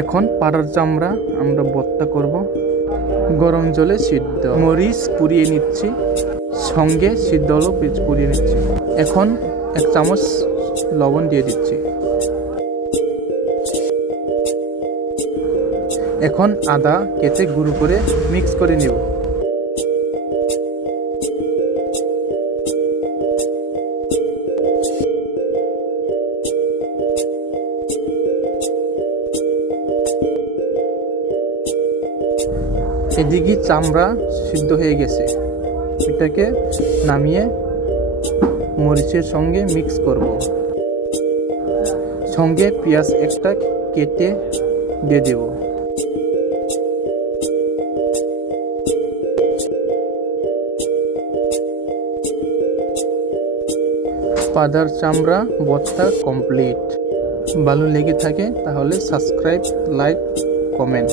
এখন পাড়ার চামড়া আমরা ভর্তা করব। গরম জলে সিদ্ধ মরিচ পুড়িয়ে নিচ্ছি, সঙ্গে সিদ্ধ আলু পুড়িয়ে নিচ্ছি। এখন 1 চামচ লবণ দিয়ে দিচ্ছি। এখন আদা কেটে গুঁড়ো করে মিক্স করে নেব। এদিকে চামড়া সিদ্ধ হয়ে গেছে, এটাকে নামিয়ে মরিচের সঙ্গে মিক্স করব। সঙ্গে পেঁয়াজ একটা কেটে দিয়ে দেব। পাদার চামড়া ভর্তা কমপ্লিট। ভালো লেগে থাকে তাহলে সাবস্ক্রাইব, লাইক, কমেন্ট।